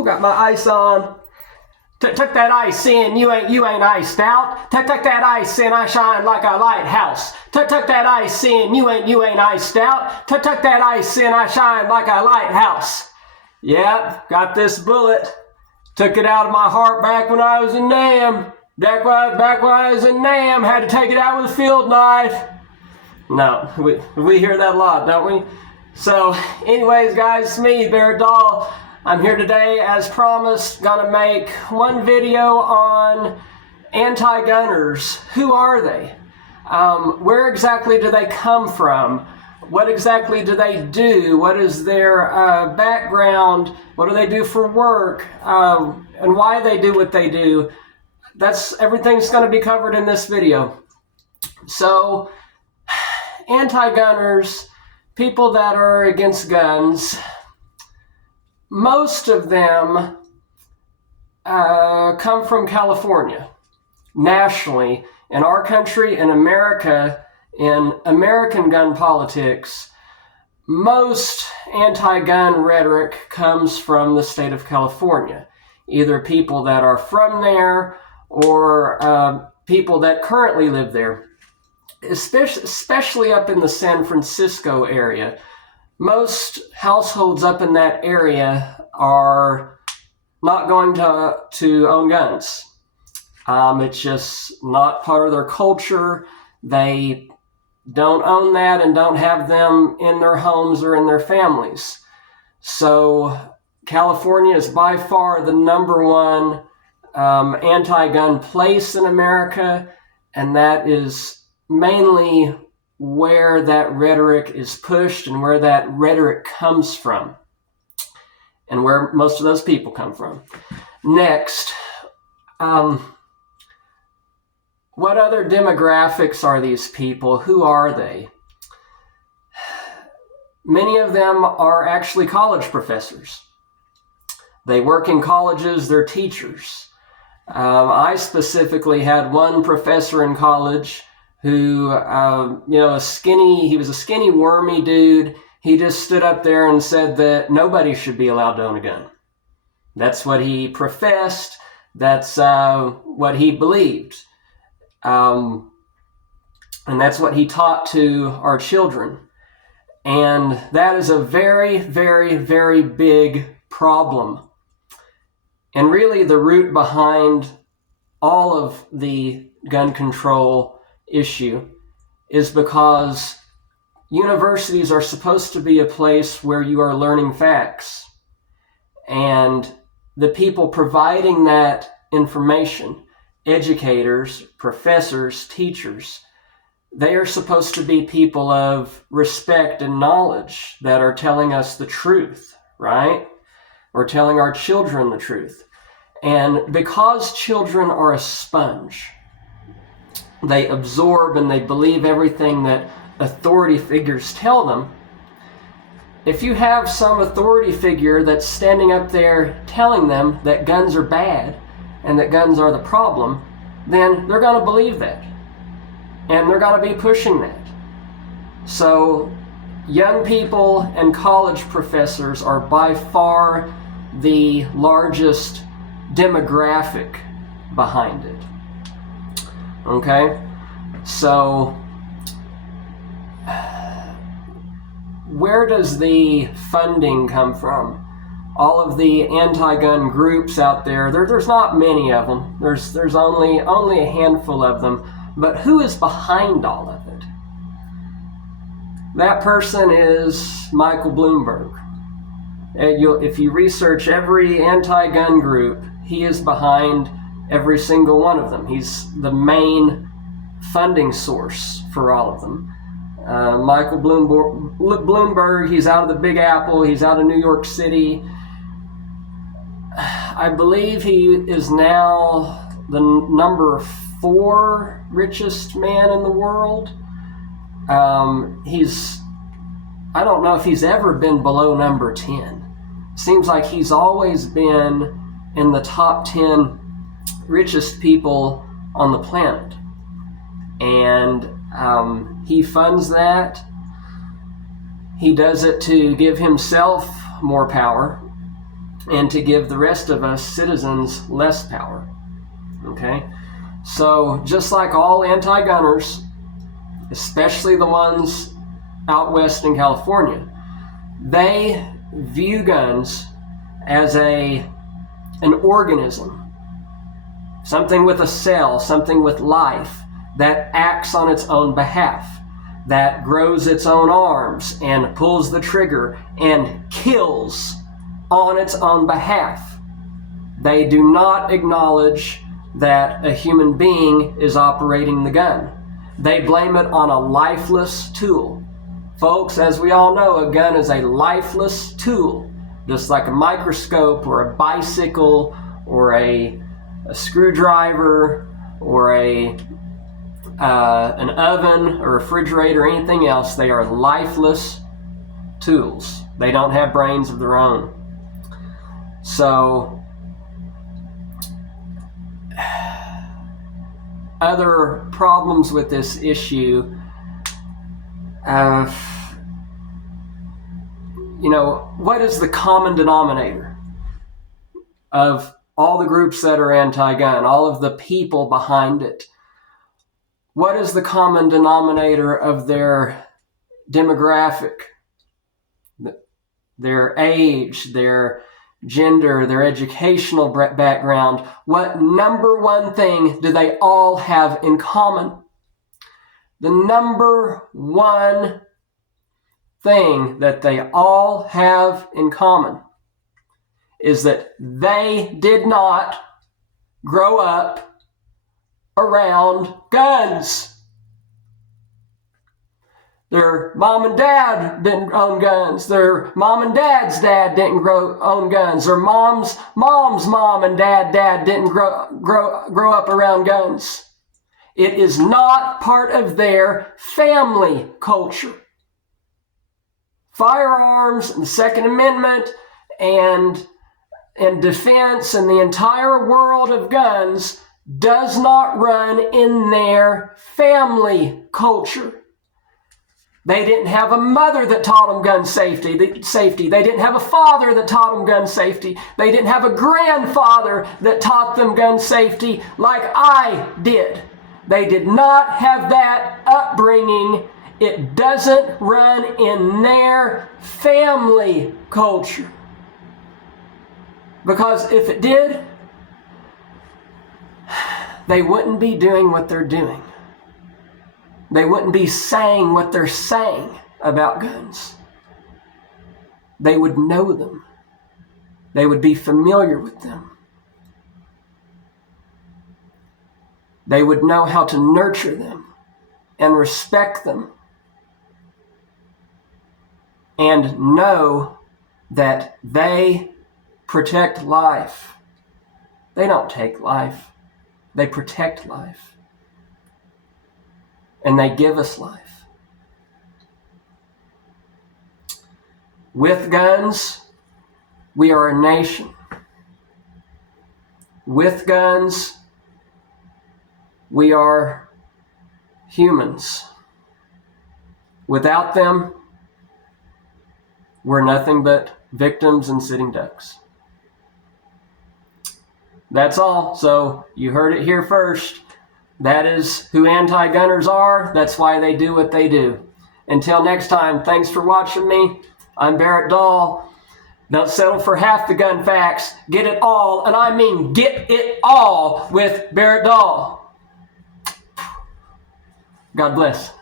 Ooh, got my ice on. Tuck that ice in, you ain't iced out. Tuck that ice in, I shine like a lighthouse. Tuck that ice in, you ain't iced out. Tuck that ice in, I shine like a lighthouse. Yep, got this bullet. Took it out of my heart back when I was in NAM. Back when I was in NAM, had to take it out with a field knife. No, we hear that a lot, don't we? So, anyways, guys, it's me, Barrett Dahl. I'm here today, as promised, gonna make one video on anti-gunners. Who are they? Where exactly do they come from? What exactly do they do? What is their background? What do they do for work? And why they do what they do? Everything's gonna be covered in this video. So, anti-gunners, people that are against guns, most of them come from California. Nationally, in our country, in America, in American gun politics, most anti-gun rhetoric comes from the state of California. Either people that are from there or people that currently live there, especially up in the San Francisco area. Most households up in that area are not going to own guns. It's just not part of their culture. They don't own that and don't have them in their homes or in their families. So California is by far the number one anti-gun place in America, and that is mainly where that rhetoric is pushed and where that rhetoric comes from and where most of those people come from. Next, what other demographics are these people? Who are they? Many of them are actually college professors. They work in colleges, they're teachers. I specifically had one professor in college who, he was a skinny, wormy dude. He just stood up there and said that nobody should be allowed to own a gun. That's what he professed. That's what he believed. And that's what he taught to our children. And that is a very, very, very big problem. And really the root behind all of the gun control issue is because universities are supposed to be a place where you are learning facts. And the people providing that information, educators, professors, teachers, they are supposed to be people of respect and knowledge that are telling us the truth, right? Or telling our children the truth. And because children are a sponge, they absorb and they believe everything that authority figures tell them. If you have some authority figure that's standing up there telling them that guns are bad and that guns are the problem, then they're going to believe that. And they're going to be pushing that. So young people and college professors are by far the largest demographic behind it. Okay? So where does the funding come from? All of the anti-gun groups out there, there's not many of them. There's only a handful of them. But who is behind all of it? That person is Michael Bloomberg. If you research every anti-gun group, he is behind every single one of them. He's the main funding source for all of them. Michael Bloomberg, he's out of the Big Apple, he's out of New York City. I believe he is now the number 4 richest man in the world. I don't know if he's ever been below number 10. Seems like he's always been in the top 10 richest people on the planet. And he funds that. He does it to give himself more power. and to give the rest of us citizens less power. Okay? So just like all anti-gunners, especially the ones out west in California, they view guns as an organism, something with a cell, something with life that acts on its own behalf, that grows its own arms and pulls the trigger and kills on its own behalf. They do not acknowledge that a human being is operating the gun. They blame it on a lifeless tool. Folks, as we all know, a gun is a lifeless tool, just like a microscope or a bicycle or a screwdriver or an oven or refrigerator or anything else. They are lifeless tools. They don't have brains of their own. So, other problems with this issue, what is the common denominator of all the groups that are anti-gun, all of the people behind it? What is the common denominator of their demographic, their age, their gender, their educational background? What number one thing do they all have in common? The number one thing that they all have in common is that they did not grow up around guns. Their mom and dad didn't own guns. Their mom and dad's dad didn't own guns. Their mom's mom and dad didn't grow up around guns. It is not part of their family culture. Firearms and the Second Amendment and defense and the entire world of guns does not run in their family culture. They didn't have a mother that taught them gun safety. They didn't have a father that taught them gun safety. They didn't have a grandfather that taught them gun safety like I did. They did not have that upbringing. It doesn't run in their family culture. Because if it did, they wouldn't be doing what they're doing. They wouldn't be saying what they're saying about guns. They would know them. They would be familiar with them. They would know how to nurture them and respect them and know that they protect life. They don't take life. They protect life. And they give us life. With guns, we are a nation. With guns, we are humans. Without them, we're nothing but victims and sitting ducks. That's all. So you heard it here first. That is who anti-gunners are. That's why they do what they do. Until next time, thanks for watching me. I'm Barrett Dahl. Don't settle for half the gun facts. Get it all, and I mean get it all with Barrett Dahl. God bless.